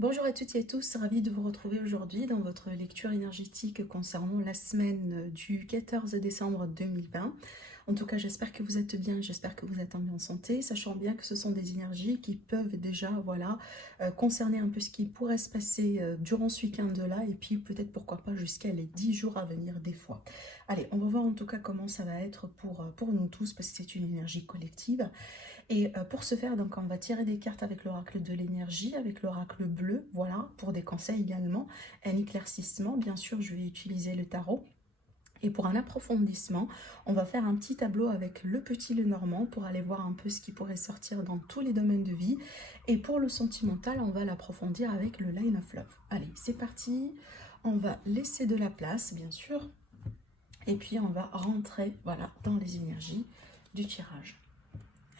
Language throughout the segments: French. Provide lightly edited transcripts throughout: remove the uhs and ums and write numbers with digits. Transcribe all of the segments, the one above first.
Bonjour à toutes et à tous, ravi de vous retrouver aujourd'hui dans votre lecture énergétique concernant la semaine du 14 décembre 2020. En tout cas, j'espère que vous êtes bien, j'espère que vous êtes en bonne santé, sachant bien que ce sont des énergies qui peuvent déjà, voilà, concerner un peu ce qui pourrait se passer durant ce week-end-là, et puis peut-être pourquoi pas jusqu'à les 10 jours à venir des fois. Allez, on va voir en tout cas comment ça va être pour nous tous, parce que c'est une énergie collective. Et pour ce faire, donc, on va tirer des cartes avec l'oracle de l'énergie, avec l'oracle bleu, voilà, pour des conseils également, un éclaircissement. Bien sûr, je vais utiliser le tarot. Et pour un approfondissement, on va faire un petit tableau avec le petit Lenormand pour aller voir un peu ce qui pourrait sortir dans tous les domaines de vie. Et pour le sentimental, on va l'approfondir avec le Line of Love. Allez, c'est parti. On va laisser de la place, bien sûr. Et puis, on va rentrer, voilà, dans les énergies du tirage.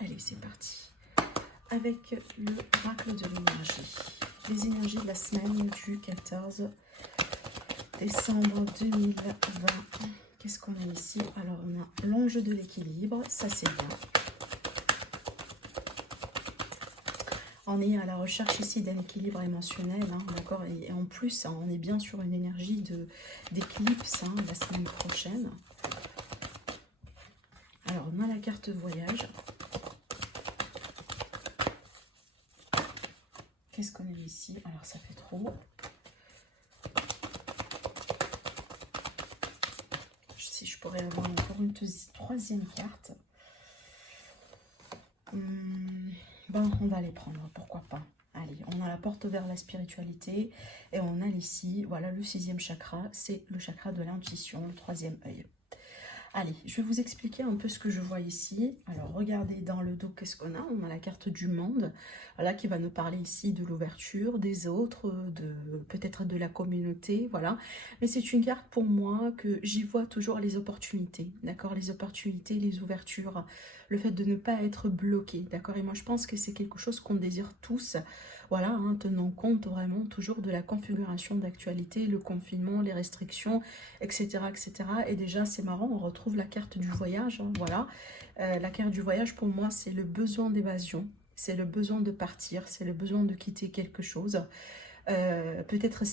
Allez, c'est parti. Avec l'oracle de l'énergie. Les énergies de la semaine du 14 décembre 2020. Qu'est-ce qu'on a ici? Alors, on a l'enjeu de l'équilibre, ça c'est bien. On est à la recherche ici d'un équilibre émotionnel, hein, d'accord? Et en plus, hein, on est bien sur une énergie d'éclipse la semaine prochaine. Alors, on a la carte voyage. Qu'est-ce qu'on a ici? Alors, ça fait trop. Si je pourrais avoir encore une troisième carte. Bon, on va les prendre, pourquoi pas. Allez, on a la porte vers la spiritualité. Et on a ici, voilà, le 6e chakra. C'est le chakra de l'intuition, le 3e œil. Allez, je vais vous expliquer un peu ce que je vois ici. Alors, regardez dans le dos, qu'est-ce qu'on a? On a la carte du monde, voilà, qui va nous parler ici de l'ouverture, des autres, peut-être de la communauté, voilà. Mais c'est une carte pour moi que j'y vois toujours les opportunités, d'accord? Les opportunités, les ouvertures, le fait de ne pas être bloqué, d'accord? Et moi, je pense que c'est quelque chose qu'on désire tous, voilà, hein, tenant compte vraiment toujours de la configuration d'actualité, le confinement, les restrictions, etc., etc. Et déjà, c'est marrant, on retrouve la carte du voyage, hein, voilà. La carte du voyage, pour moi, c'est le besoin d'évasion, c'est le besoin de partir, c'est le besoin de quitter quelque chose. Peut-être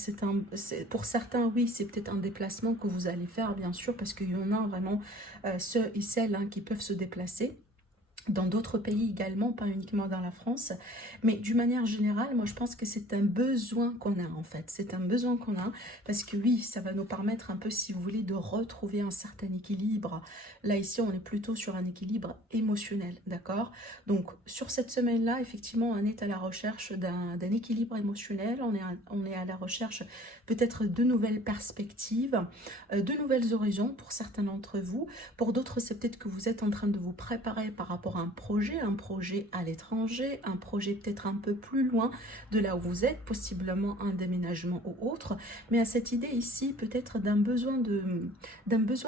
pour certains, oui, c'est peut-être un déplacement que vous allez faire, bien sûr, parce qu'il y en a vraiment ceux et celles qui peuvent se déplacer dans d'autres pays également, pas uniquement dans la France. Mais d'une manière générale, moi je pense que c'est un besoin qu'on a en fait. C'est un besoin qu'on a parce que oui, ça va nous permettre un peu, si vous voulez, de retrouver un certain équilibre. Là, ici, on est plutôt sur un équilibre émotionnel, d'accord? Donc, sur cette semaine-là, effectivement, on est à la recherche d'un équilibre émotionnel. On est à la recherche peut-être de nouvelles perspectives, de nouvelles horizons pour certains d'entre vous. Pour d'autres, c'est peut-être que vous êtes en train de vous préparer par rapport à un projet à l'étranger, un projet peut-être un peu plus loin de là où vous êtes, possiblement un déménagement ou autre. Mais à cette idée ici, peut-être d'un besoin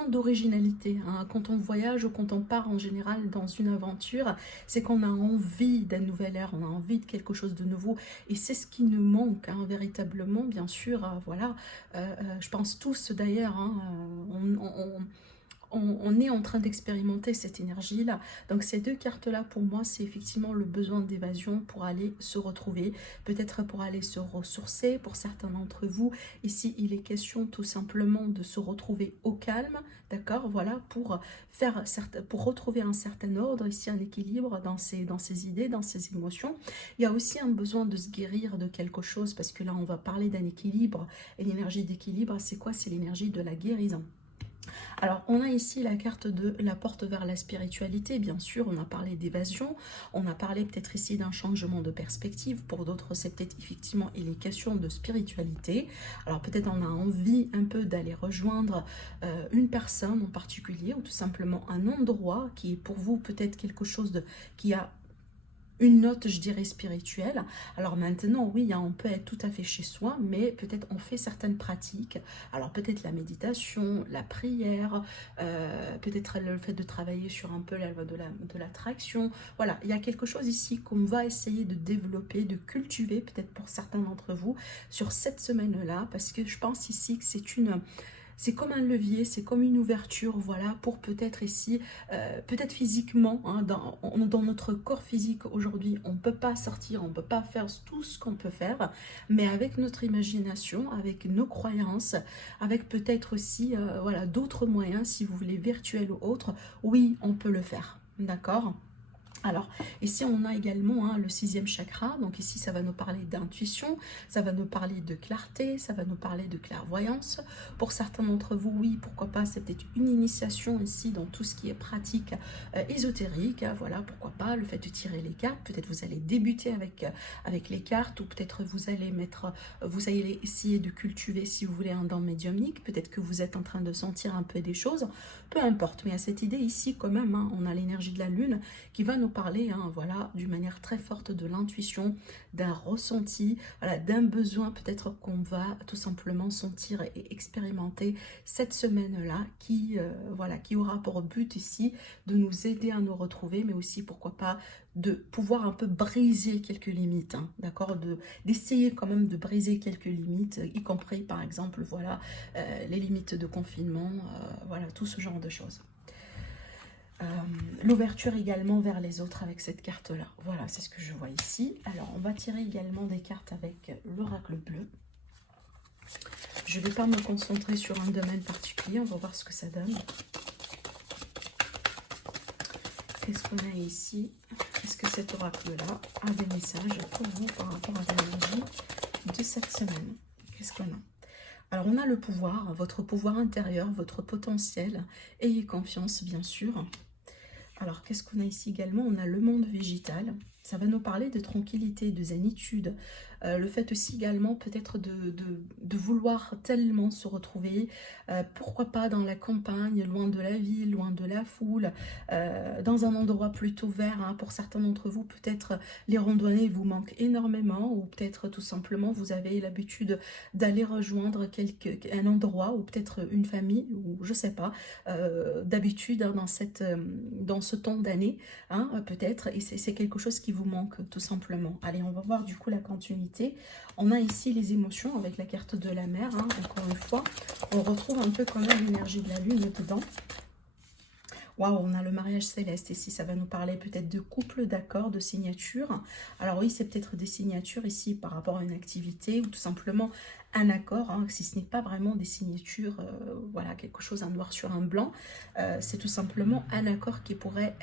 d'originalité. Hein. Quand on voyage ou quand on part en général dans une aventure, c'est qu'on a envie d'un nouvel air, on a envie de quelque chose de nouveau. Et c'est ce qui nous manque, hein, véritablement, bien sûr. Voilà, je pense tous d'ailleurs, hein, on est en train d'expérimenter cette énergie-là. Donc ces deux cartes-là, pour moi, c'est effectivement le besoin d'évasion pour aller se retrouver, peut-être pour aller se ressourcer. Pour certains d'entre vous, ici, il est question tout simplement de se retrouver au calme, d'accord? Voilà, pour retrouver un certain ordre, ici un équilibre dans ses idées, dans ses émotions. Il y a aussi un besoin de se guérir de quelque chose, parce que là, on va parler d'un équilibre. Et l'énergie d'équilibre, c'est quoi? C'est l'énergie de la guérison. Alors, on a ici la carte de la porte vers la spiritualité. Bien sûr, on a parlé d'évasion. On a parlé peut-être ici d'un changement de perspective. Pour d'autres, c'est peut-être effectivement il est question de spiritualité. Alors, peut-être on a envie un peu d'aller rejoindre une personne en particulier ou tout simplement un endroit qui est pour vous peut-être quelque chose qui a une note, je dirais, spirituelle. Alors maintenant, oui, hein, on peut être tout à fait chez soi, mais peut-être on fait certaines pratiques. Alors peut-être la méditation, la prière, peut-être le fait de travailler sur un peu la loi de l'attraction. Voilà, il y a quelque chose ici qu'on va essayer de développer, de cultiver, peut-être pour certains d'entre vous, sur cette semaine-là, parce que je pense ici que c'est comme un levier, c'est comme une ouverture, voilà, pour peut-être ici, peut-être physiquement, hein, dans notre corps physique aujourd'hui, on ne peut pas sortir, on ne peut pas faire tout ce qu'on peut faire, mais avec notre imagination, avec nos croyances, avec peut-être aussi, voilà, d'autres moyens, si vous voulez, virtuels ou autres, oui, on peut le faire, d'accord? Alors, ici, on a également hein, le sixième chakra. Donc ici, ça va nous parler d'intuition, ça va nous parler de clarté, ça va nous parler de clairvoyance. Pour certains d'entre vous, oui, pourquoi pas, c'est peut-être une initiation ici dans tout ce qui est pratique ésotérique. Hein, voilà, pourquoi pas, le fait de tirer les cartes. Peut-être vous allez débuter avec les cartes ou peut-être vous allez essayer de cultiver, si vous voulez, un don médiumnique. Peut-être que vous êtes en train de sentir un peu des choses. Peu importe, mais à cette idée ici, quand même, hein, on a l'énergie de la lune qui va nous parler, hein, voilà, d'une manière très forte de l'intuition, d'un ressenti, voilà, d'un besoin peut-être qu'on va tout simplement sentir et expérimenter cette semaine-là, voilà, qui aura pour but ici de nous aider à nous retrouver, mais aussi pourquoi pas de pouvoir un peu briser quelques limites, hein, d'accord, d'essayer quand même de briser quelques limites, y compris par exemple, voilà, les limites de confinement, voilà, tout ce genre de choses. L'ouverture également vers les autres avec cette carte là, voilà, c'est ce que je vois ici. Alors on va tirer également des cartes avec l'oracle bleu. Je ne vais pas me concentrer sur un domaine particulier, on va voir ce que ça donne. Qu'est-ce qu'on a ici? Est-ce que cet oracle là a des messages pour vous par rapport à l'énergie de cette semaine? Qu'est-ce qu'on a? Alors on a le pouvoir, votre pouvoir intérieur, votre potentiel, ayez confiance bien sûr. Alors, qu'est-ce qu'on a ici également? On a le monde végétal. Ça va nous parler de tranquillité, de zénitude. Le fait aussi également peut-être de vouloir tellement se retrouver, pourquoi pas dans la campagne, loin de la ville, loin de la foule, dans un endroit plutôt vert. Hein. Pour certains d'entre vous, peut-être les randonnées vous manquent énormément ou peut-être tout simplement vous avez l'habitude d'aller rejoindre un endroit ou peut-être une famille ou je sais pas, d'habitude hein, dans ce temps d'année, hein, peut-être, et c'est quelque chose qui vous manque tout simplement. Allez, on va voir du coup la continuité. On a ici les émotions avec la carte de la mer, hein, encore une fois. On retrouve un peu quand même l'énergie de la lune dedans. Waouh, on a le mariage céleste ici, ça va nous parler peut-être de couple, d'accord, de signature. Alors oui, c'est peut-être des signatures ici par rapport à une activité ou tout simplement un accord, hein, si ce n'est pas vraiment des signatures, voilà, quelque chose, un noir sur un blanc, c'est tout simplement un accord qui pourrait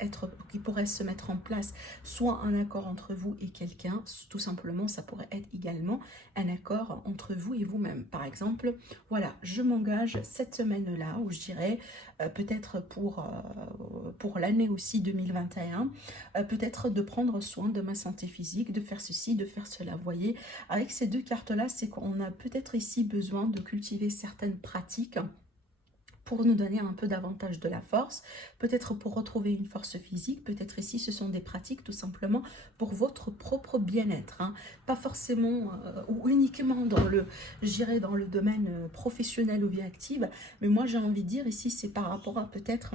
se mettre en place, soit un accord entre vous et quelqu'un, tout simplement, ça pourrait être également un accord entre vous et vous-même. Par exemple, voilà, je m'engage cette semaine-là, où je dirais, peut-être pour l'année aussi 2021, peut-être de prendre soin de ma santé physique, de faire ceci, de faire cela. Vous voyez, avec ces deux cartes-là, c'est qu'on a peut-être ici besoin de cultiver certaines pratiques pour nous donner un peu davantage de la force, peut-être pour retrouver une force physique, peut-être ici ce sont des pratiques tout simplement pour votre propre bien-être, hein. Pas forcément ou uniquement dans dans le domaine professionnel ou vie active, mais moi j'ai envie de dire ici c'est par rapport à peut-être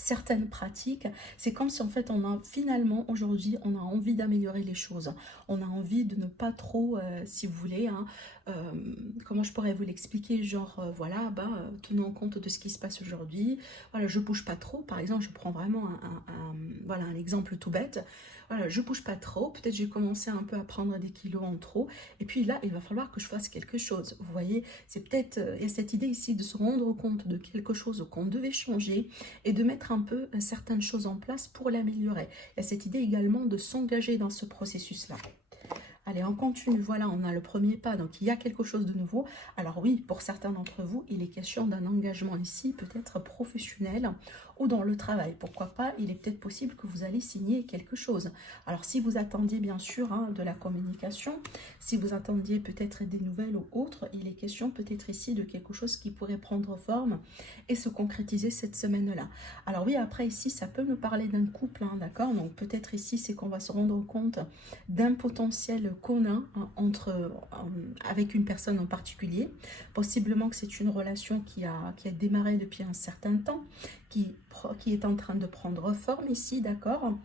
certaines pratiques, c'est comme si en fait on a finalement aujourd'hui on a envie d'améliorer les choses, on a envie de ne pas trop, si vous voulez, hein, comment je pourrais vous l'expliquer, genre voilà, tenons compte de ce qui se passe aujourd'hui, voilà, je bouge pas trop, par exemple, je prends vraiment voilà, un exemple tout bête, voilà, je bouge pas trop, peut-être j'ai commencé un peu à prendre des kilos en trop, et puis là il va falloir que je fasse quelque chose, vous voyez, c'est peut-être, il y a cette idée ici de se rendre compte de quelque chose qu'on devait changer, et de mettre un peu certaines choses en place pour l'améliorer. Il y a cette idée également de s'engager dans ce processus-là. Allez, on continue. Voilà, on a le premier pas. Donc, il y a quelque chose de nouveau. Alors oui, pour certains d'entre vous, il est question d'un engagement ici, peut-être professionnel ou dans le travail. Pourquoi pas, il est peut-être possible que vous allez signer quelque chose. Alors, si vous attendiez bien sûr hein, de la communication, si vous attendiez peut-être des nouvelles ou autres, il est question peut-être ici de quelque chose qui pourrait prendre forme et se concrétiser cette semaine-là. Alors oui, après ici, ça peut nous parler d'un couple, hein, d'accord? Donc, peut-être ici, c'est qu'on va se rendre compte d'un potentiel qu'on a avec une personne en particulier. Possiblement que c'est une relation qui a démarré depuis un certain temps, qui est en train de prendre forme ici, d'accord?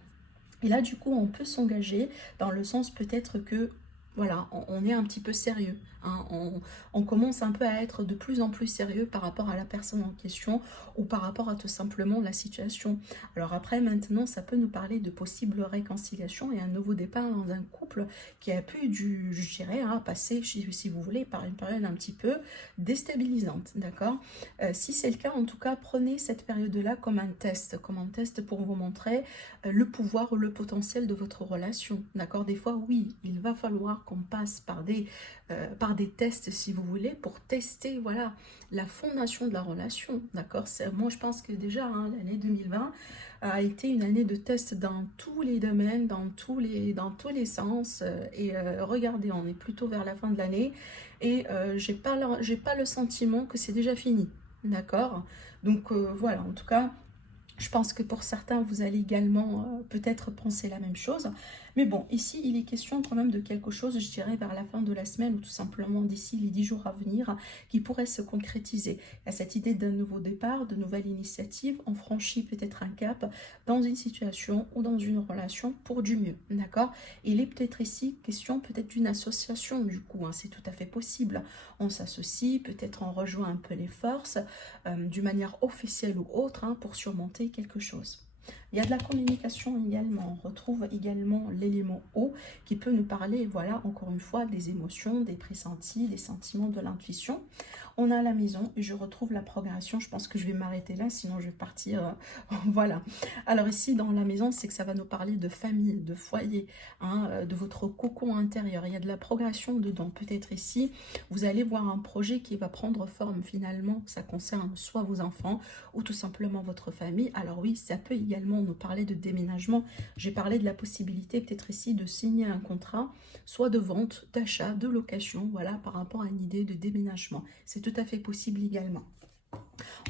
Et là, du coup, on peut s'engager dans le sens peut-être que Voilà, on est un petit peu sérieux, hein. On commence un peu à être de plus en plus sérieux par rapport à la personne en question ou par rapport à tout simplement la situation. Alors après, maintenant, ça peut nous parler de possibles réconciliations et un nouveau départ dans un couple qui a pu, je dirais, hein, passer, si vous voulez, par une période un petit peu déstabilisante, d'accord? Si c'est le cas, en tout cas, prenez cette période-là comme un test pour vous montrer le pouvoir ou le potentiel de votre relation, d'accord? Des fois, oui, il va falloir qu'on passe par des tests, si vous voulez, pour tester, voilà, la fondation de la relation, d'accord? Moi, je pense que déjà, hein, l'année 2020 a été une année de test dans tous les domaines, dans tous les sens. Regardez, on est plutôt vers la fin de l'année et j'ai pas le sentiment que c'est déjà fini, d'accord? Donc voilà, en tout cas, je pense que pour certains, vous allez également peut-être penser la même chose. Mais bon, ici, il est question quand même de quelque chose, je dirais, vers la fin de la semaine ou tout simplement d'ici les 10 jours à venir, qui pourrait se concrétiser. Il y a cette idée d'un nouveau départ, de nouvelles initiatives. On franchit peut-être un cap dans une situation ou dans une relation pour du mieux, d'accord? Il est peut-être ici question peut-être d'une association, du coup, hein, c'est tout à fait possible. On s'associe, peut-être on rejoint un peu les forces, d'une manière officielle ou autre, hein, pour surmonter quelque chose. Il y a de la communication également. On retrouve également l'élément eau qui peut nous parler, voilà, encore une fois, des émotions, des pressentis, des sentiments, de l'intuition. On a la maison et je retrouve la progression. Je pense que je vais m'arrêter là, sinon je vais partir. Voilà. Alors ici, dans la maison, c'est que ça va nous parler de famille, de foyer, hein, de votre cocon intérieur. Il y a de la progression dedans. Peut-être ici, vous allez voir un projet qui va prendre forme finalement. Ça concerne soit vos enfants ou tout simplement votre famille. Alors oui, ça peut également nous parler de déménagement. J'ai parlé de la possibilité peut-être ici de signer un contrat, soit de vente, d'achat, de location, voilà, par rapport à une idée de déménagement. C'est tout à fait possible également.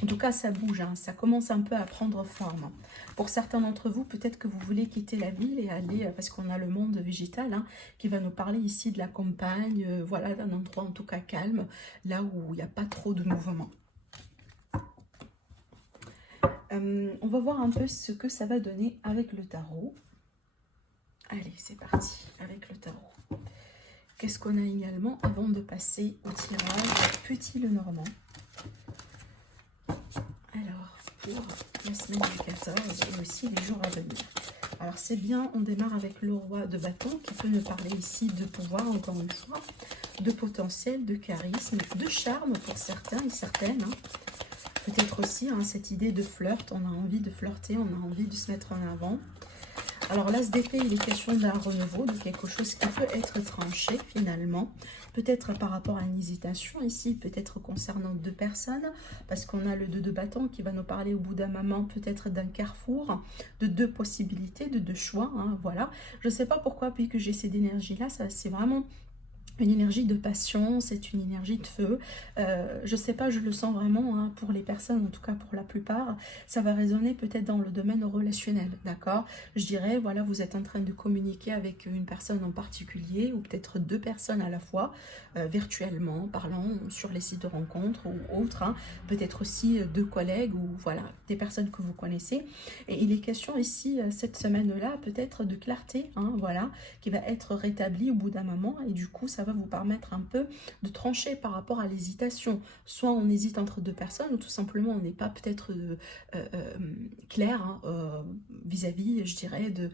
En tout cas, ça bouge, hein, ça commence un peu à prendre forme. Pour certains d'entre vous, peut-être que vous voulez quitter la ville et aller, parce qu'on a le monde végétal, hein, qui va nous parler ici de la campagne, voilà, d'un endroit en tout cas calme, là où il n'y a pas trop de mouvement. On va voir un peu ce que ça va donner avec le tarot. Allez, c'est parti avec le tarot. Qu'est-ce qu'on a également avant de passer au tirage Petit Lenormand? Alors, pour la semaine du 14 et aussi les jours à venir. Alors, c'est bien, on démarre avec le roi de bâton qui peut nous parler ici de pouvoir, encore une fois, de potentiel, de charisme, de charme pour certains et certaines, hein. Peut-être aussi hein, cette idée de flirt, on a envie de flirter, on a envie de se mettre en avant. Alors l'as d'épée, il est question d'un renouveau, de quelque chose qui peut être tranché finalement. Peut-être par rapport à une hésitation ici, peut-être concernant deux personnes, parce qu'on a le 2 de bâton qui va nous parler au bout d'un moment peut-être d'un carrefour, de deux possibilités, de deux choix, hein, voilà. Je ne sais pas pourquoi, puis que j'ai cette énergie-là, c'est vraiment une énergie de passion, c'est une énergie de feu. Je sais pas, je le sens vraiment, hein, pour les personnes, en tout cas pour la plupart, ça va résonner peut-être dans le domaine relationnel, d'accord? Je dirais, voilà, vous êtes en train de communiquer avec une personne en particulier, ou peut-être deux personnes à la fois, virtuellement, parlant sur les sites de rencontres ou autres, hein. Peut-être aussi deux collègues, ou voilà, des personnes que vous connaissez. Et il est question ici, cette semaine-là, peut-être de clarté, hein, voilà, qui va être rétablie au bout d'un moment, et du coup, ça va vous permettre un peu de trancher par rapport à l'hésitation. Soit on hésite entre deux personnes, ou tout simplement on n'est pas peut-être clair hein, vis-à-vis, je dirais, de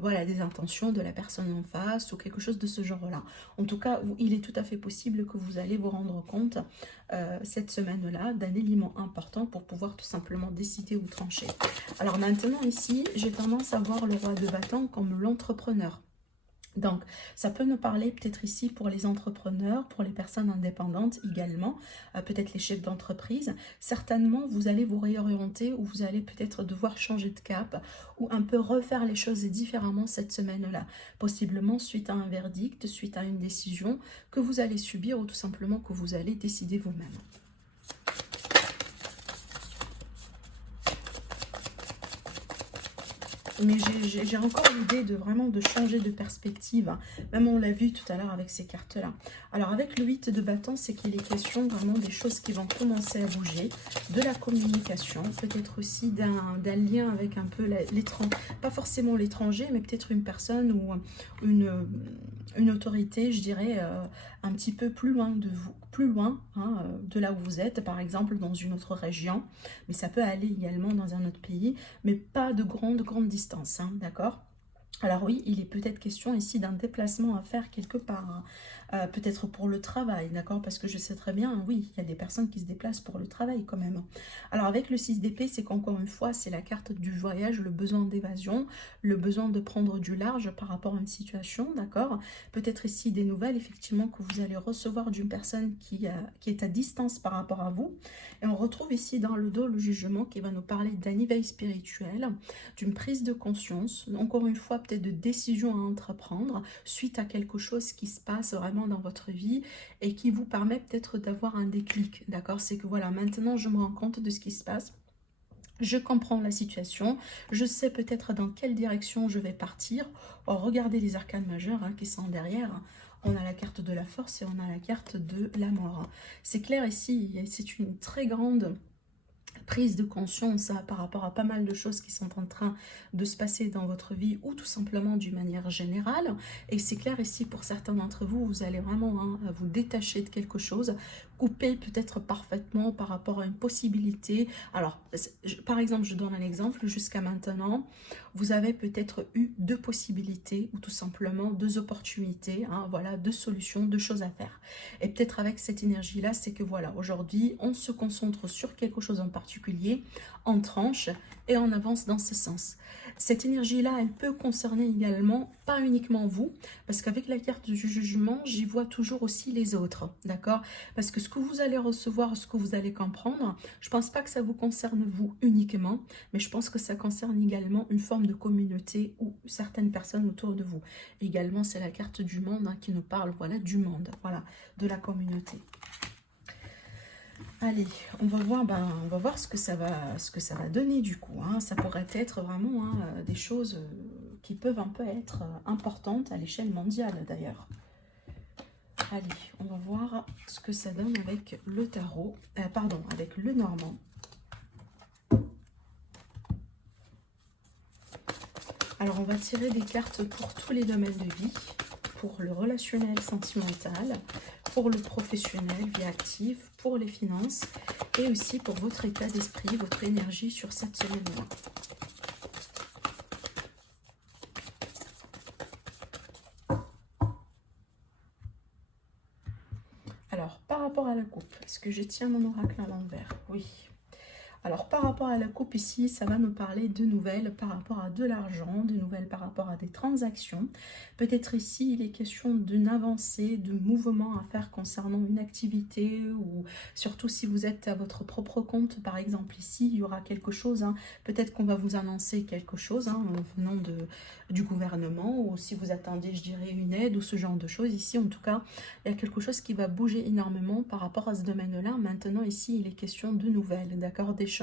voilà, des intentions de la personne en face, ou quelque chose de ce genre-là. En tout cas, il est tout à fait possible que vous allez vous rendre compte cette semaine-là d'un élément important pour pouvoir tout simplement décider ou trancher. Alors maintenant ici, j'ai tendance à voir le roi de bâton comme l'entrepreneur. Donc, ça peut nous parler peut-être ici pour les entrepreneurs, pour les personnes indépendantes également, peut-être les chefs d'entreprise. Certainement, vous allez vous réorienter ou vous allez peut-être devoir changer de cap ou un peu refaire les choses différemment cette semaine-là. Possiblement suite à un verdict, suite à une décision que vous allez subir ou tout simplement que vous allez décider vous-même. Mais j'ai encore l'idée de vraiment de changer de perspective, hein. Même on l'a vu tout à l'heure avec ces cartes-là. Alors avec le 8 de bâton, c'est qu'il est question vraiment des choses qui vont commencer à bouger, de la communication, peut-être aussi d'un lien avec un peu l'étranger, pas forcément l'étranger, mais peut-être une personne ou une autorité, je dirais, un petit peu plus loin de vous, plus loin hein, de là où vous êtes, par exemple dans une autre région, mais ça peut aller également dans un autre pays, mais pas de grande distance, hein, d'accord? Alors oui, il est peut-être question ici d'un déplacement à faire quelque part, hein. Peut-être pour le travail, d'accord? Parce que je sais très bien, oui, il y a des personnes qui se déplacent pour le travail quand même. Alors avec le 6 d'épée, c'est qu'encore une fois, c'est la carte du voyage, le besoin d'évasion, le besoin de prendre du large par rapport à une situation, d'accord? Peut-être ici des nouvelles, effectivement, que vous allez recevoir d'une personne qui est à distance par rapport à vous. Et on retrouve ici dans le dos le jugement qui va nous parler d'un éveil spirituel, d'une prise de conscience, encore une fois, peut-être de décision à entreprendre suite à quelque chose qui se passe vraiment dans votre vie et qui vous permet peut-être d'avoir un déclic, d'accord? C'est que voilà, maintenant je me rends compte de ce qui se passe. Je comprends la situation, je sais peut-être dans quelle direction je vais partir. Oh, regardez les arcanes majeures hein, qui sont derrière. On a la carte de la force et on a la carte de la mort. C'est clair ici, c'est une très grande prise de conscience hein, par rapport à pas mal de choses qui sont en train de se passer dans votre vie ou tout simplement d'une manière générale. Et c'est clair ici pour certains d'entre vous, vous allez vraiment hein, vous détacher de quelque chose, couper peut-être parfaitement par rapport à une possibilité. Alors, par exemple, je donne un exemple, jusqu'à maintenant, vous avez peut-être eu deux possibilités ou tout simplement deux opportunités, hein, voilà, deux solutions, deux choses à faire. Et peut-être avec cette énergie-là, c'est que voilà, aujourd'hui, on se concentre sur quelque chose en particulier, en tranche, et on avance dans ce sens. Cette énergie-là, elle peut concerner également, pas uniquement vous, parce qu'avec la carte du jugement, j'y vois toujours aussi les autres, d'accord? Parce que ce que vous allez recevoir, ce que vous allez comprendre, je pense pas que ça vous concerne vous uniquement, mais je pense que ça concerne également une forme de communauté ou certaines personnes autour de vous. Également, c'est la carte du monde hein, qui nous parle, voilà, du monde, voilà, de la communauté. Allez, on va voir ce que ça va donner du coup, hein. Ça pourrait être vraiment hein, des choses qui peuvent un peu être importantes à l'échelle mondiale d'ailleurs. Allez, on va voir ce que ça donne avec le tarot, pardon, avec le normand. Alors, on va tirer des cartes pour tous les domaines de vie, pour le relationnel sentimental, pour le professionnel, vie active, pour les finances et aussi pour votre état d'esprit, votre énergie sur cette semaine-là. Alors, par rapport à la coupe, est-ce que je tiens mon oracle à l'envers? Oui. Alors, par rapport à la coupe ici, ça va nous parler de nouvelles par rapport à de l'argent, de nouvelles par rapport à des transactions. Peut-être ici, il est question d'une avancée, de mouvement à faire concernant une activité ou surtout si vous êtes à votre propre compte, par exemple ici, il y aura quelque chose, hein, peut-être qu'on va vous annoncer quelque chose hein, en venant du gouvernement ou si vous attendez, je dirais, une aide ou ce genre de choses. Ici, en tout cas, il y a quelque chose qui va bouger énormément par rapport à ce domaine-là. Maintenant, ici, il est question de nouvelles, d'accord, d'échanges,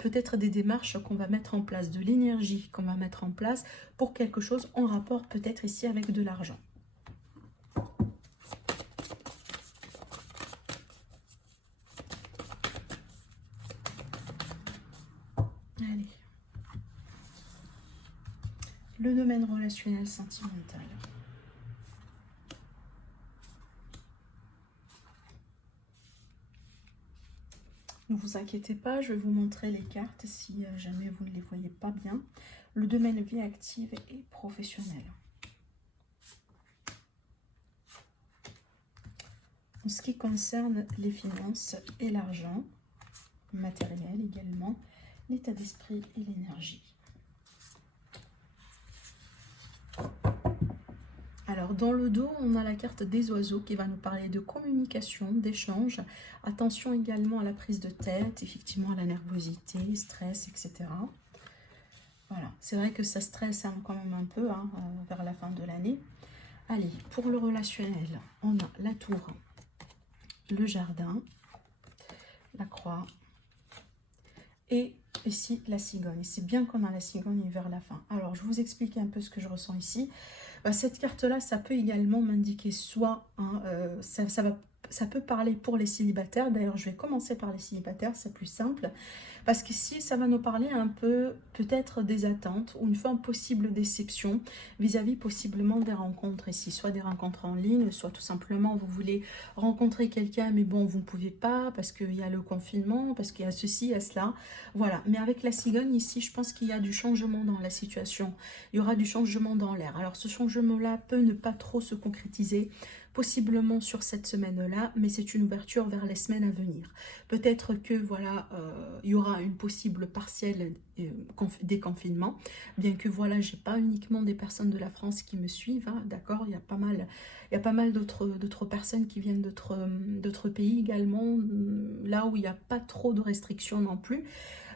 peut-être des démarches qu'on va mettre en place, de l'énergie qu'on va mettre en place pour quelque chose en rapport peut-être ici avec de l'argent. Allez. Le domaine relationnel sentimental. Ne vous inquiétez pas, je vais vous montrer les cartes si jamais vous ne les voyez pas bien. Le domaine vie active et professionnelle. En ce qui concerne les finances et l'argent, matériel également, l'état d'esprit et l'énergie. Alors, dans le dos, on a la carte des oiseaux qui va nous parler de communication, d'échange. Attention également à la prise de tête, effectivement à la nervosité, stress, etc. Voilà, c'est vrai que ça stresse hein, quand même un peu hein, vers la fin de l'année. Allez, pour le relationnel, on a la tour, le jardin, la croix et ici la cigogne. C'est bien qu'on a la cigogne vers la fin. Alors, je vous explique un peu ce que je ressens ici. Cette carte-là, ça peut également m'indiquer soit, hein, ça peut parler pour les célibataires. D'ailleurs, je vais commencer par les célibataires, c'est plus simple. Parce qu'ici, ça va nous parler un peu, peut-être des attentes ou une forme possible déception vis-à-vis possiblement des rencontres ici. Soit des rencontres en ligne, soit tout simplement vous voulez rencontrer quelqu'un, mais bon, vous ne pouvez pas parce qu'il y a le confinement, parce qu'il y a ceci, il y a cela. Voilà. Mais avec la cigogne ici, je pense qu'il y a du changement dans la situation. Il y aura du changement dans l'air. Alors, ce changement-là peut ne pas trop se concrétiser possiblement sur cette semaine-là, mais c'est une ouverture vers les semaines à venir. Peut-être que voilà, il y aura une possible partielle déconfinement, bien que voilà, j'ai pas uniquement des personnes de la France qui me suivent, hein, d'accord, il y a pas mal d'autres personnes qui viennent d'autres pays également, là où il n'y a pas trop de restrictions non plus.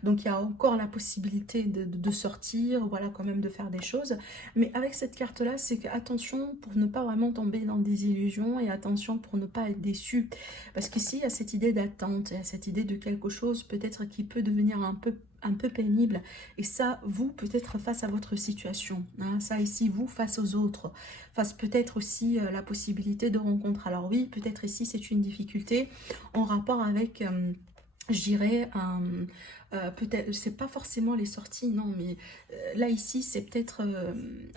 Donc il y a encore la possibilité de sortir, voilà, quand même de faire des choses. Mais avec cette carte-là, c'est que attention pour ne pas vraiment tomber dans des illusions et attention pour ne pas être déçu. Parce qu'ici, il y a cette idée d'attente, il y a cette idée de quelque chose peut-être qui peut devenir un peu pénible. Et ça, vous, peut-être face à votre situation. Hein, ça ici, vous, face aux autres. Face peut-être aussi la possibilité de rencontre. Alors oui, peut-être ici, c'est une difficulté en rapport avec... je dirais, peut-être, c'est pas forcément les sorties, non, mais là ici, c'est peut-être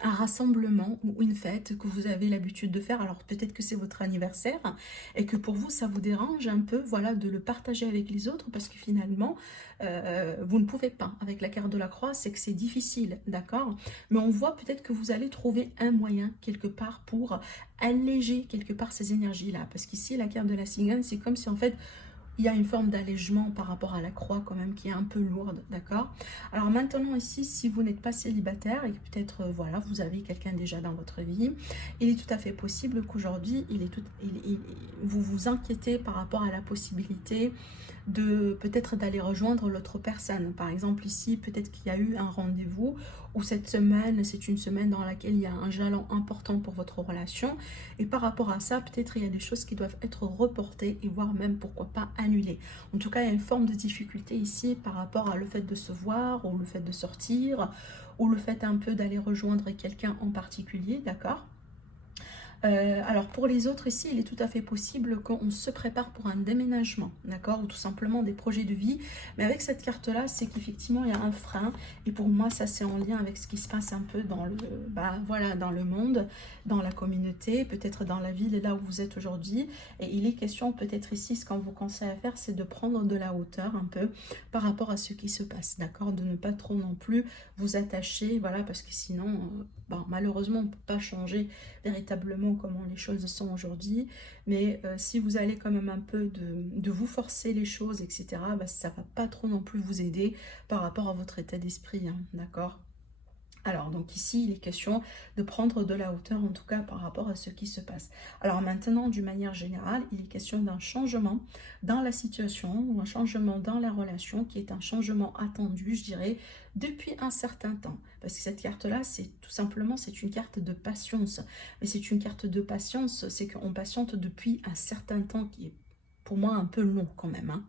un rassemblement ou une fête que vous avez l'habitude de faire. Alors peut-être que c'est votre anniversaire et que pour vous, ça vous dérange un peu, voilà, de le partager avec les autres parce que finalement, vous ne pouvez pas. Avec la carte de la croix, c'est que c'est difficile, d'accord? Mais on voit peut-être que vous allez trouver un moyen quelque part pour alléger quelque part ces énergies-là. Parce qu'ici, la carte de la cigane, c'est comme si en fait, il y a une forme d'allègement par rapport à la croix quand même qui est un peu lourde, d'accord? Alors maintenant ici, si vous n'êtes pas célibataire et que peut-être, voilà, vous avez quelqu'un déjà dans votre vie, il est tout à fait possible qu'aujourd'hui, vous vous inquiétez par rapport à la possibilité de peut-être d'aller rejoindre l'autre personne. Par exemple ici, peut-être qu'il y a eu un rendez-vous ou cette semaine, c'est une semaine dans laquelle il y a un jalon important pour votre relation. Et par rapport à ça, peut-être il y a des choses qui doivent être reportées et voire même, pourquoi pas, annulées. En tout cas, il y a une forme de difficulté ici par rapport à le fait de se voir ou le fait de sortir ou le fait un peu d'aller rejoindre quelqu'un en particulier, d'accord? Alors pour les autres ici, il est tout à fait possible qu'on se prépare pour un déménagement, d'accord, ou tout simplement des projets de vie. Mais avec cette carte-là, c'est qu'effectivement il y a un frein. Et pour moi, ça c'est en lien avec ce qui se passe un peu dans le, voilà, dans le monde, dans la communauté, peut-être dans la ville là où vous êtes aujourd'hui. Et il est question peut-être ici, ce qu'on vous conseille à faire, c'est de prendre de la hauteur un peu par rapport à ce qui se passe, d'accord, de ne pas trop non plus vous attacher, voilà, parce que sinon, malheureusement, on ne peut pas changer véritablement comment les choses sont aujourd'hui, mais si vous allez quand même un peu de vous forcer les choses, etc., ça ne va pas trop non plus vous aider par rapport à votre état d'esprit, hein, d'accord? Alors, donc ici, il est question de prendre de la hauteur, en tout cas par rapport à ce qui se passe. Alors maintenant, d'une manière générale, il est question d'un changement dans la situation ou un changement dans la relation qui est un changement attendu, je dirais, depuis un certain temps. Parce que cette carte-là, c'est tout simplement, c'est une carte de patience. Mais c'est une carte de patience, c'est qu'on patiente depuis un certain temps qui est pour moi un peu long quand même, hein.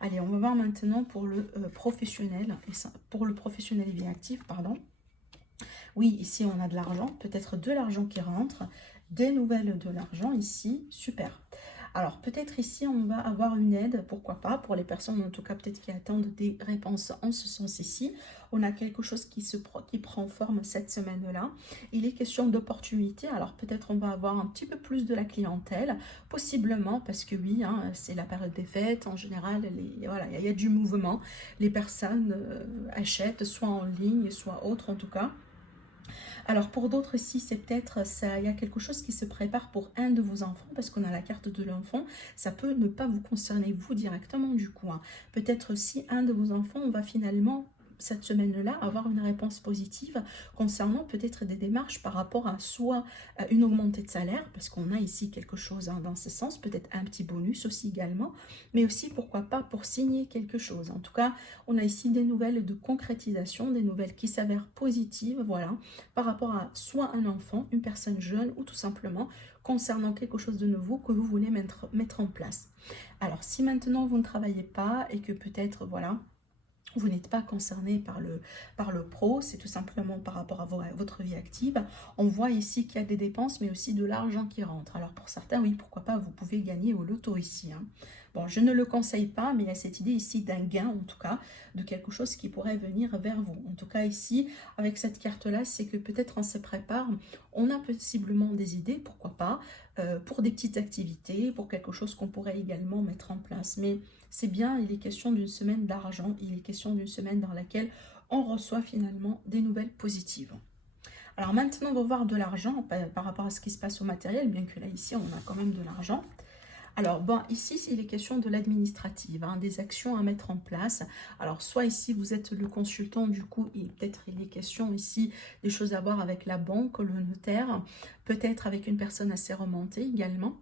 Allez, on va voir maintenant pour le professionnel, et ça, pour le professionnel et vie active, pardon. Oui, ici on a de l'argent, peut-être de l'argent qui rentre, des nouvelles de l'argent ici, super. Alors peut-être ici on va avoir une aide, pourquoi pas, pour les personnes en tout cas peut-être qui attendent des réponses en ce sens ici. On a quelque chose qui prend forme cette semaine-là. Il est question d'opportunité, alors peut-être on va avoir un petit peu plus de la clientèle, possiblement parce que oui, hein, c'est la période des fêtes, en général, voilà, il y a du mouvement, les personnes achètent soit en ligne, soit autre en tout cas. Alors pour d'autres ici, c'est peut-être ça, il y a quelque chose qui se prépare pour un de vos enfants, parce qu'on a la carte de l'enfant, ça peut ne pas vous concerner vous directement du coup, hein. Peut-être si un de vos enfants, on va finalement cette semaine-là avoir une réponse positive concernant peut-être des démarches par rapport à soit une augmentée de salaire, parce qu'on a ici quelque chose, hein, dans ce sens, peut-être un petit bonus aussi également, mais aussi pourquoi pas pour signer quelque chose. En tout cas, on a ici des nouvelles de concrétisation, des nouvelles qui s'avèrent positives, voilà, par rapport à soit un enfant, une personne jeune ou tout simplement concernant quelque chose de nouveau que vous voulez mettre en place. Alors si maintenant vous ne travaillez pas et que peut-être, voilà, Vous n'êtes pas concerné par le pro, c'est tout simplement par rapport à votre vie active. On voit ici qu'il y a des dépenses, mais aussi de l'argent qui rentre. Alors pour certains, oui, pourquoi pas, vous pouvez gagner au loto ici. Hein. Bon, je ne le conseille pas, mais il y a cette idée ici d'un gain, en tout cas, de quelque chose qui pourrait venir vers vous. En tout cas, ici, avec cette carte-là, c'est que peut-être on se prépare, on a possiblement des idées, pourquoi pas, pour des petites activités, pour quelque chose qu'on pourrait également mettre en place. Mais c'est bien, il est question d'une semaine d'argent, il est question d'une semaine dans laquelle on reçoit finalement des nouvelles positives. Alors maintenant, on va voir de l'argent par rapport à ce qui se passe au matériel, bien que là, ici, on a quand même de l'argent. Alors, bon, ici, il est question de l'administrative, hein, des actions à mettre en place. Alors, soit ici, vous êtes le consultant, du coup, et peut-être il est question ici des choses à voir avec la banque, le notaire, peut-être avec une personne assez remontée également.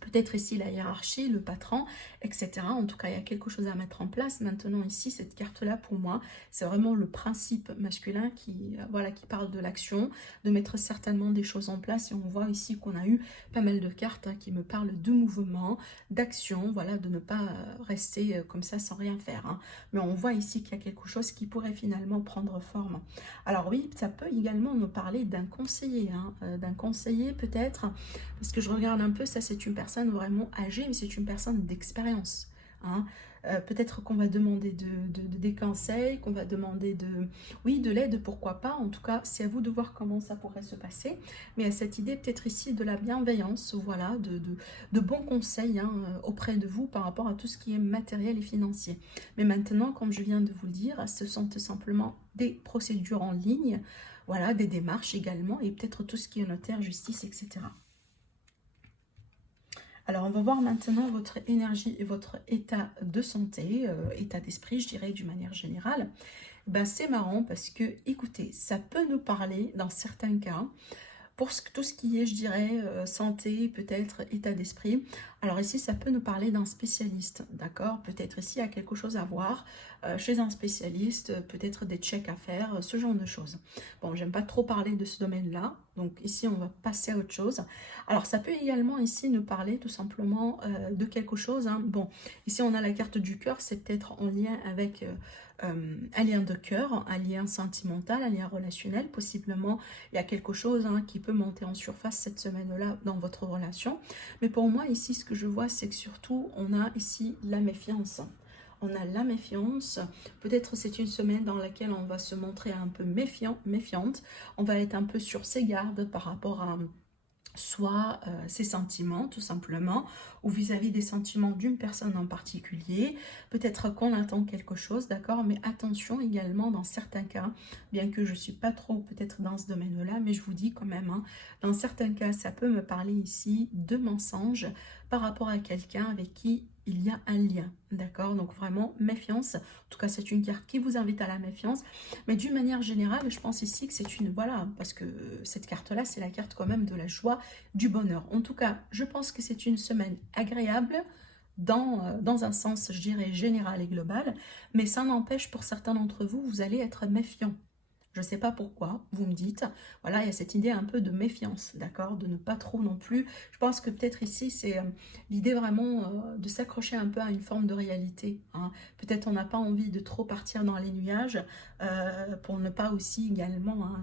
Peut-être ici la hiérarchie, le patron, etc. En tout cas, il y a quelque chose à mettre en place. Maintenant, ici, cette carte-là, pour moi, c'est vraiment le principe masculin qui, voilà, qui parle de l'action, de mettre certainement des choses en place. Et on voit ici qu'on a eu pas mal de cartes hein, qui me parlent de mouvement, d'action, voilà, de ne pas rester comme ça sans rien faire. Hein. Mais on voit ici qu'il y a quelque chose qui pourrait finalement prendre forme. Alors oui, ça peut également nous parler d'un conseiller, hein, d'un conseiller peut-être, parce que je regarde un peu, ça c'est une personne vraiment âgée, mais c'est une personne d'expérience. Hein. Peut-être qu'on va demander des conseils, qu'on va demander oui, de l'aide, pourquoi pas. En tout cas, c'est à vous de voir comment ça pourrait se passer. Mais à cette idée, peut-être ici, de la bienveillance, voilà, de bons conseils hein, auprès de vous par rapport à tout ce qui est matériel et financier. Mais maintenant, comme je viens de vous le dire, ce sont tout simplement des procédures en ligne, voilà, des démarches également, et peut-être tout ce qui est notaire, justice, etc. Alors, on va voir maintenant votre énergie et votre état de santé, état d'esprit, je dirais, d'une manière générale. Ben, c'est marrant parce que, écoutez, ça peut nous parler, dans certains cas, pour tout ce qui est, je dirais, santé, peut-être état d'esprit. Alors ici, ça peut nous parler d'un spécialiste, d'accord? Peut-être ici, il y a quelque chose à voir chez un spécialiste, peut-être des checks à faire, ce genre de choses. Bon, j'aime pas trop parler de ce domaine-là, donc ici, on va passer à autre chose. Alors, ça peut également ici nous parler tout simplement de quelque chose. Hein. Bon, ici, on a la carte du cœur, c'est peut-être en lien avec... un lien de cœur, un lien sentimental, un lien relationnel. Possiblement, il y a quelque chose hein, qui peut monter en surface cette semaine-là dans votre relation. Mais pour moi, ici, ce que je vois, c'est que surtout, on a ici la méfiance. On a la méfiance. Peut-être c'est une semaine dans laquelle on va se montrer un peu méfiante. On va être un peu sur ses gardes par rapport à... soit ses sentiments tout simplement, ou vis-à-vis des sentiments d'une personne en particulier, peut-être qu'on attend quelque chose, d'accord, mais attention également dans certains cas, bien que je ne suis pas trop peut-être dans ce domaine-là, mais je vous dis quand même, hein, dans certains cas, ça peut me parler ici de mensonges par rapport à quelqu'un avec qui il y a un lien, d'accord, donc vraiment méfiance, en tout cas c'est une carte qui vous invite à la méfiance, mais d'une manière générale, je pense ici que c'est une, voilà, parce que cette carte-là, c'est la carte quand même de la joie, du bonheur. En tout cas, je pense que c'est une semaine agréable dans un sens, je dirais, général et global, mais ça n'empêche pour certains d'entre vous, vous allez être méfiants. Je ne sais pas pourquoi, vous me dites, voilà, il y a cette idée un peu de méfiance, d'accord, de ne pas trop non plus. Je pense que peut-être ici, c'est l'idée vraiment de s'accrocher un peu à une forme de réalité. Hein. Peut-être on n'a pas envie de trop partir dans les nuages pour ne pas aussi également hein,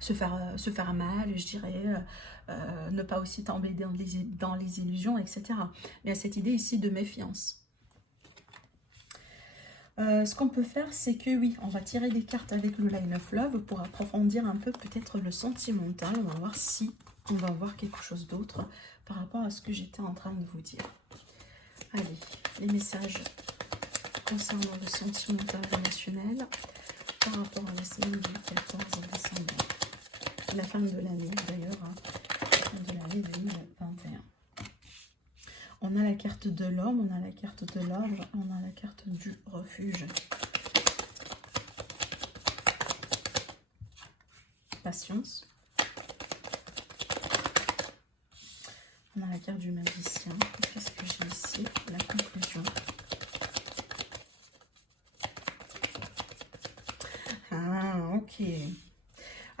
se faire mal, je dirais, ne pas aussi tomber dans les illusions, etc. Il y a cette idée ici de méfiance. Ce qu'on peut faire, c'est que oui, on va tirer des cartes avec le Line of Love pour approfondir un peu peut-être le sentimental. On va voir si on va voir quelque chose d'autre par rapport à ce que j'étais en train de vous dire. Allez, les messages concernant le sentimental relationnel par rapport à la semaine du 14 décembre. La fin de l'année d'ailleurs, hein, la fin de l'année 2021. On a la carte de l'homme, on a la carte de l'arbre, on a la carte du refuge. Patience. On a la carte du magicien. Qu'est-ce que j'ai ici? La conclusion. Ah, ok.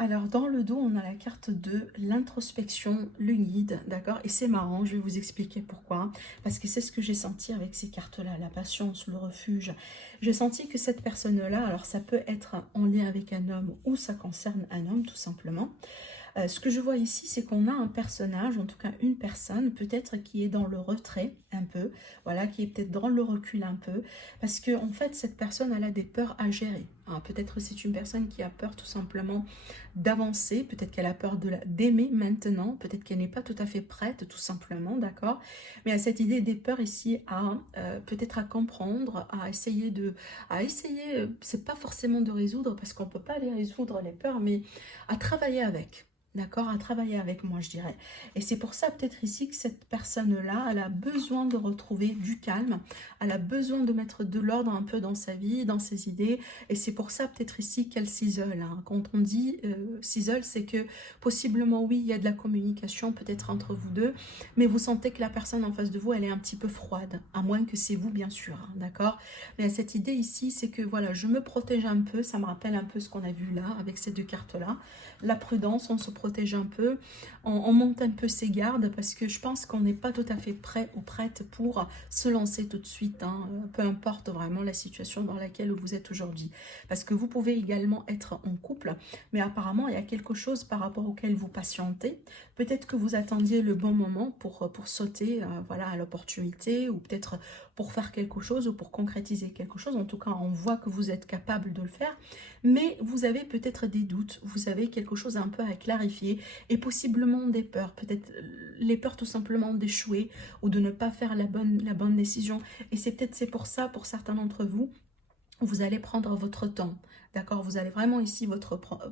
Alors, dans le dos, on a la carte de l'introspection, le guide, d'accord? Et c'est marrant, je vais vous expliquer pourquoi. Parce que c'est ce que j'ai senti avec ces cartes-là, la patience, le refuge. J'ai senti que cette personne-là, alors ça peut être en lien avec un homme ou ça concerne un homme, tout simplement. Ce que je vois ici, c'est qu'on a un personnage, en tout cas une personne, peut-être qui est dans le retrait un peu, voilà, qui est peut-être dans le recul un peu, parce que en fait, cette personne, elle a des peurs à gérer. Hein. Peut-être c'est une personne qui a peur tout simplement d'avancer, peut-être qu'elle a peur d'aimer maintenant, peut-être qu'elle n'est pas tout à fait prête, tout simplement, d'accord? Mais à cette idée des peurs ici, à peut-être à comprendre, à essayer, c'est pas forcément de résoudre, parce qu'on peut pas les résoudre les peurs, mais à travailler avec. D'accord, à travailler avec moi, je dirais. Et c'est pour ça peut-être ici que cette personne-là, elle a besoin de retrouver du calme, elle a besoin de mettre de l'ordre un peu dans sa vie, dans ses idées, et c'est pour ça peut-être ici qu'elle s'isole. Hein. Quand on dit s'isole, c'est que possiblement, oui, il y a de la communication peut-être entre vous deux, mais vous sentez que la personne en face de vous, elle est un petit peu froide, à moins que c'est vous, bien sûr, hein, d'accord? Mais cette idée ici, c'est que voilà, je me protège un peu, ça me rappelle un peu ce qu'on a vu là, avec ces deux cartes-là. La prudence, on se protège un peu, on monte un peu ses gardes parce que je pense qu'on n'est pas tout à fait prêt ou prête pour se lancer tout de suite, hein, peu importe vraiment la situation dans laquelle vous êtes aujourd'hui. Parce que vous pouvez également être en couple, mais apparemment il y a quelque chose par rapport auquel vous patientez. Peut-être que vous attendiez le bon moment pour sauter voilà, à l'opportunité ou peut-être pour faire quelque chose ou pour concrétiser quelque chose. En tout cas, on voit que vous êtes capable de le faire, mais vous avez peut-être des doutes, vous avez quelque chose un peu à clarifier et possiblement des peurs, peut-être les peurs tout simplement d'échouer ou de ne pas faire la bonne décision. Et c'est pour ça, pour certains d'entre vous, vous allez prendre votre temps, d'accord? Vous allez vraiment ici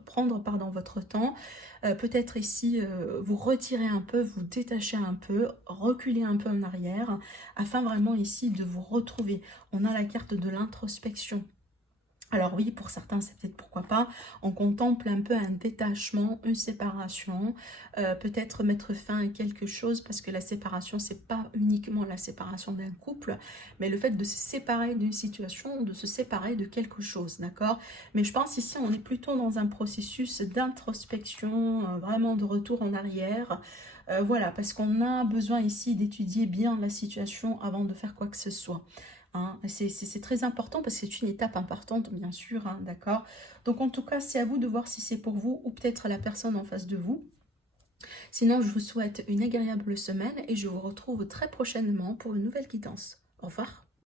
prendre pardon, votre temps, peut-être ici vous retirer un peu, vous détacher un peu, reculer un peu en arrière, afin vraiment ici de vous retrouver. On a la carte de l'introspection. Alors oui, pour certains, c'est peut-être pourquoi pas, on contemple un peu un détachement, une séparation, peut-être mettre fin à quelque chose, parce que la séparation, c'est pas uniquement la séparation d'un couple, mais le fait de se séparer d'une situation, de se séparer de quelque chose, d'accord? Mais je pense ici, on est plutôt dans un processus d'introspection, vraiment de retour en arrière, voilà, parce qu'on a besoin ici d'étudier bien la situation avant de faire quoi que ce soit. Hein. C'est très important parce que c'est une étape importante, bien sûr, hein, d'accord? Donc en tout cas, c'est à vous de voir si c'est pour vous ou peut-être la personne en face de vous. Sinon, je vous souhaite une agréable semaine et je vous retrouve très prochainement pour une nouvelle quittance. Au revoir.